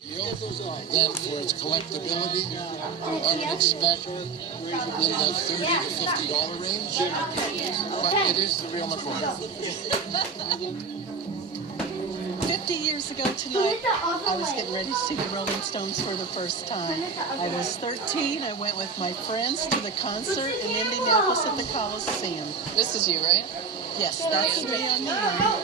Then for its collectability, I would expect in the $30 to $50 range, but it is the real McCoy. 50 years ago tonight, I was getting ready to see the Rolling Stones for the first time. I was 13. I went with my friends to the concert in Indianapolis at the Coliseum. This is you, right? Yes, that's me on the end.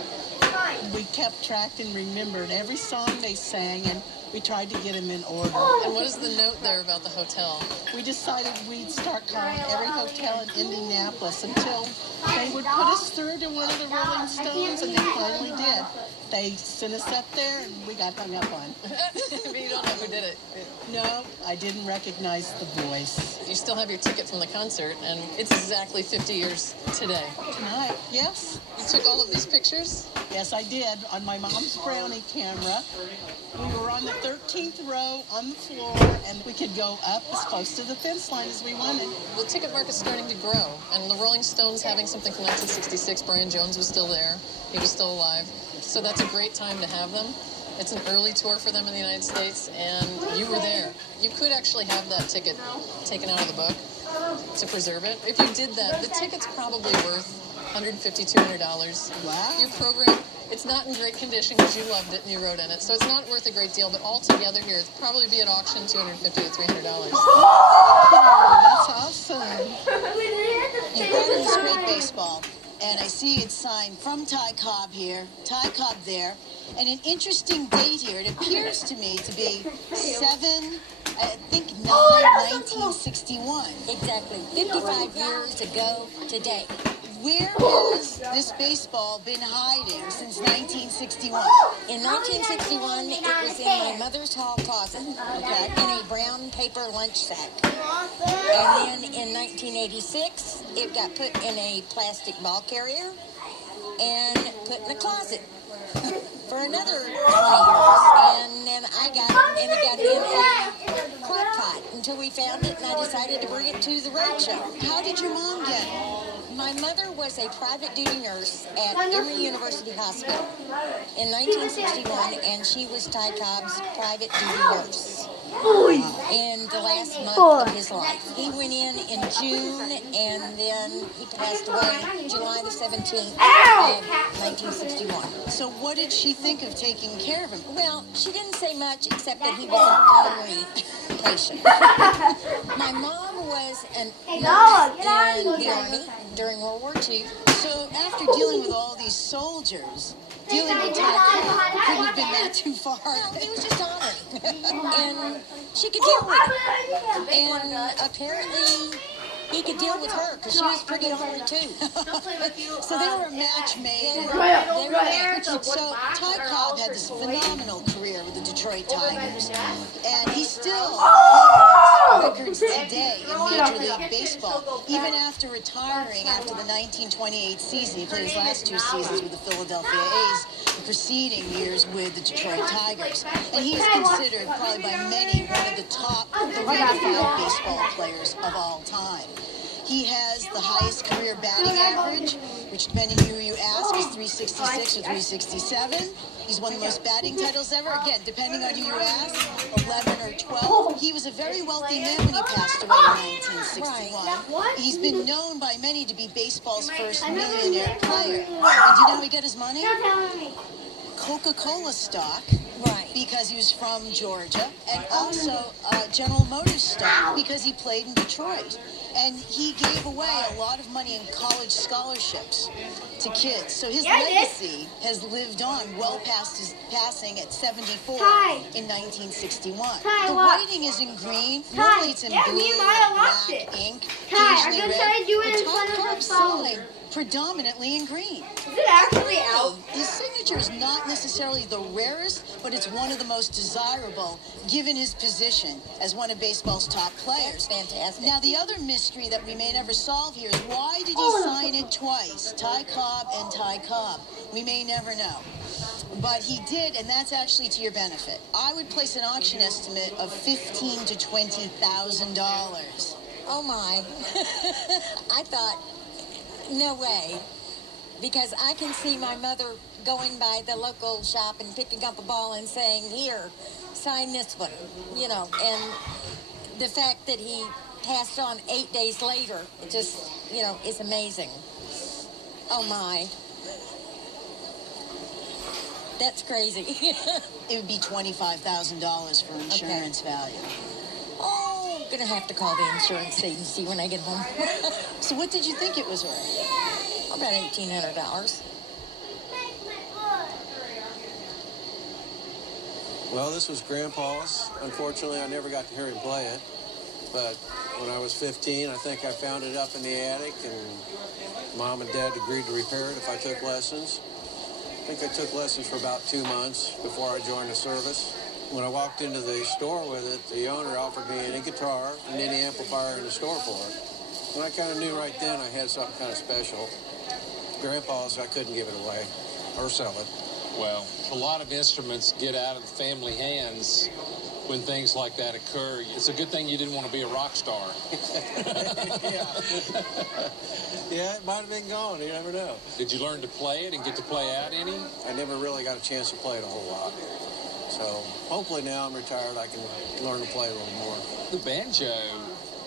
We kept track and remembered every song they sang, and we tried to get them in order. And what is the note there about the hotel? We decided we'd start calling every hotel in Indianapolis until they would put us through to one of the Rolling Stones, and they finally did. They sent us up there, and we got hung up on. But you don't know who did it. No, I didn't recognize the voice. You still have your ticket from the concert, and it's exactly 50 years today. Tonight, yes. You took all of these pictures? Yes, I did, on my mom's Brownie camera. We were on the 13th row on the floor, and we could go up as close to the fence line as we wanted. The ticket market's starting to grow, and the Rolling Stones having something from 1966, Brian Jones was still there. He was still alive. So that's a great time to have them. It's an early tour for them in the United States, and you were there. You could actually have that ticket taken out of the book to preserve it. If you did that, the ticket's probably worth $150, $200. Wow. Your program, it's not in great condition because you loved it and you wrote in it, so it's not worth a great deal, but altogether here, it's probably be at auction $250 to $300. That's awesome. You brought in this great baseball, and I see it's signed from Ty Cobb here, Ty Cobb there, and an interesting date here. It appears to me to be 1961. Exactly. 55 years ago today. Where has this baseball been hiding since 1961? In 1961, it was in my mother's hall closet, okay, in a brown paper lunch sack. And then in 1986, it got put in a plastic ball carrier and put in a closet for another 20 years. And then it got in a crock pot until we found it, and I decided to bring it to the road show. How did your mom get it? My mother was a private duty nurse at Emory University Hospital in 1961, and she was Ty Cobb's private duty nurse in the last month of his life. He went in June, and then he passed away July the 17th of 1961. So what did she think of taking care of him? Well, she didn't say much except that he was an honorary patient. My mom was a nurse in the Army during World War II. So after dealing with all these soldiers, dealing with Ty Cobb couldn't have been that too far. No, he was just honoring. And she could deal with it. And apparently he could deal with her because she was pretty honory too. So they were a match made. They were matched. So Ty Cobb had this phenomenal career with the Detroit Tigers, and he still holds records today in Major League Baseball. Even after retiring after the 1928 season, he played his last 2 seasons with the Philadelphia A's, the preceding years with the Detroit Tigers. And he's considered probably by many one of the top 3 to 5 baseball players of all time. He has the highest career batting average, which depending who you ask is 366 or 367. He's won the most batting titles ever. Again, depending on who you ask, 11 or 12. He was a very wealthy man when he passed away in 1961. He's been known by many to be baseball's first millionaire player. And do you know how he got his money? Coca-Cola stock. Right. Because he was from Georgia, and also General Motors stock because he played in Detroit. And he gave away a lot of money in college scholarships to kids. So his legacy has lived on well past his passing at 74 in 1961. The writing is in green. Normally it's in blue, black, ink, occasionally red. But Ty Cobb's sign predominantly in green. Is it actually out? His signature is not necessarily the rarest, but it's one of the most desirable, given his position as one of baseball's top players. That's fantastic. Now, the other mystery that we may never solve here is why did he sign it twice? Ty Cobb and Ty Cobb. We may never know. But he did, and that's actually to your benefit. I would place an auction estimate of $15,000 to $20,000. Oh my. I thought, no way. because I can see my mother going by the local shop and picking up a ball and saying, "Here, sign this one," you know, and the fact that he passed on 8 days later, it just, you know, is amazing. Oh my. That's crazy. It would be $25,000 for insurance value. Oh, I'm gonna have to call the insurance agency when I get home. So what did you think it was worth? About $1,800. Well, this was Grandpa's. Unfortunately, I never got to hear him play it. But when I was 15, I think I found it up in the attic, and Mom and Dad agreed to repair it if I took lessons. I think I took lessons for about 2 months before I joined the service. When I walked into the store with it, the owner offered me any guitar and any amplifier in the store for it. And I kind of knew right then I had something kind of special. Grandpa's, I couldn't give it away or sell it. Well, a lot of instruments get out of the family hands when things like that occur. It's a good thing you didn't want to be a rock star. Yeah. Yeah, it might have been gone. You never know. Did you learn to play it and get to play out any? I never really got a chance to play it a whole lot. So hopefully now I'm retired, I can learn to play a little more. The banjo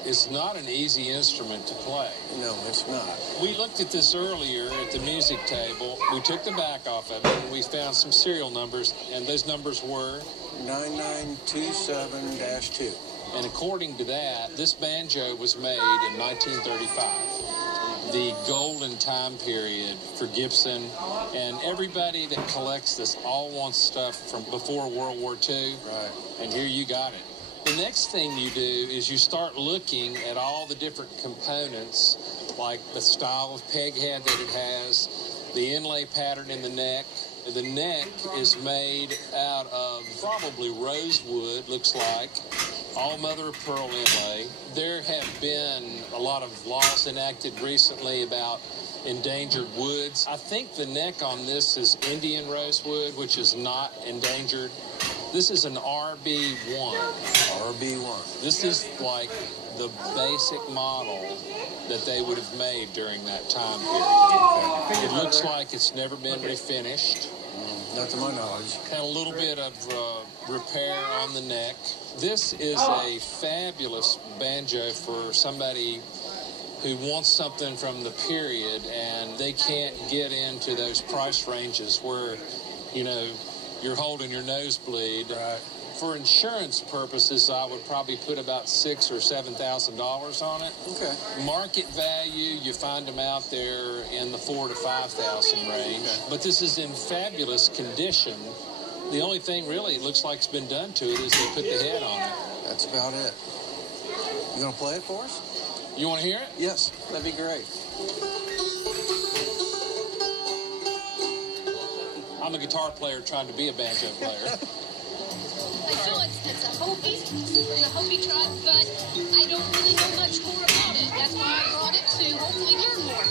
is not an easy instrument to play. No, it's not. We looked at this earlier at the music table. We took the back off of it and we found some serial numbers, and those numbers were 9927-2. And according to that, this banjo was made in 1935, the golden time period for Gibson. And everybody that collects this all wants stuff from before World War II. Right. And here you got it. The next thing you do is you start looking at all the different components, like the style of peg head that it has, the inlay pattern in the neck. The neck is made out of probably rosewood, looks like, all mother of pearl inlay. There have been a lot of laws enacted recently about endangered woods. I think the neck on this is Indian rosewood, which is not endangered. This is an RB1. RB1. This is like the basic model that they would have made during that time period. It looks like it's never been refinished. Not to my knowledge. Had a little bit of repair on the neck. This is a fabulous banjo for somebody who wants something from the period and they can't get into those price ranges where, you know, you're holding your nosebleed. Right. For insurance purposes, I would probably put about $6,000 or $7,000 on it. Okay. Market value, you find them out there in the $4,000 to $5,000 range. Okay. But this is in fabulous condition. The only thing really it looks like it's been done to it is they put the head on it. That's about it. You gonna play it for us? You want to hear it? Yes, that'd be great. I'm a guitar player trying to be a banjo player. I feel it's a Hopi from the Hopi tribe, but I don't really know much more about it. That's why I brought it to hopefully learn more.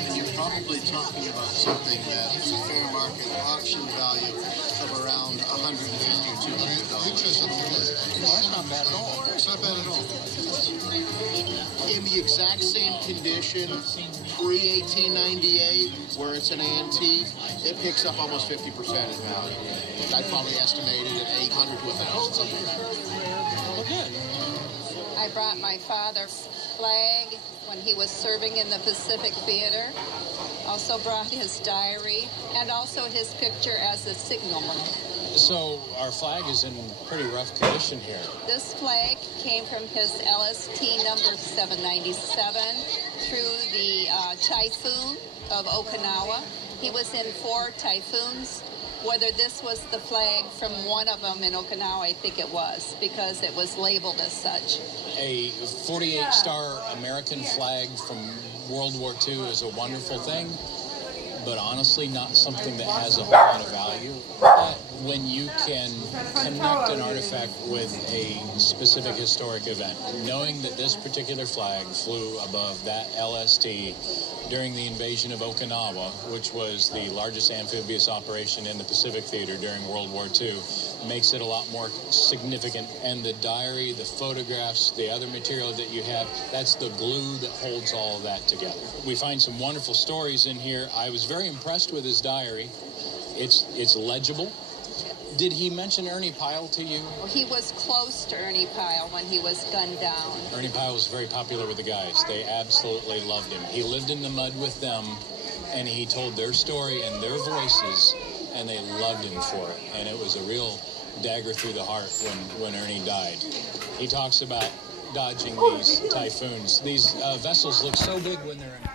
And you're probably talking about something that is a fair market auction value of around $150 or $200. That's not bad at all. It's not bad at all. In the exact same condition, pre-1898, where it's an antique, it picks up almost 50% in value. I'd probably estimate it at $800 to $1,000, something like that. Well, good. I brought my father's flag when he was serving in the Pacific Theater. Also brought his diary and also his picture as a signalman. So our flag is in pretty rough condition here. This flag came from his LST number 797 through the typhoon of Okinawa. He was in 4 typhoons. Whether this was the flag from one of them in Okinawa, I think it was, because it was labeled as such. A 48-star American flag from World War II is a wonderful thing, but honestly not something that has a whole lot of value. But when you can connect an artifact with a specific historic event, knowing that this particular flag flew above that LST during the invasion of Okinawa, which was the largest amphibious operation in the Pacific Theater during World War II, makes it a lot more significant. And the diary, the photographs, the other material that you have, that's the glue that holds all of that together. We find some wonderful stories in here. I was very impressed with his diary. It's legible. Did he mention Ernie Pyle to you? He was close to Ernie Pyle when he was gunned down. Ernie Pyle was very popular with the guys. They absolutely loved him. He lived in the mud with them, and he told their story and their voices, and they loved him for it. And it was a real dagger through the heart when Ernie died. He talks about dodging these typhoons. These vessels look so big when they're in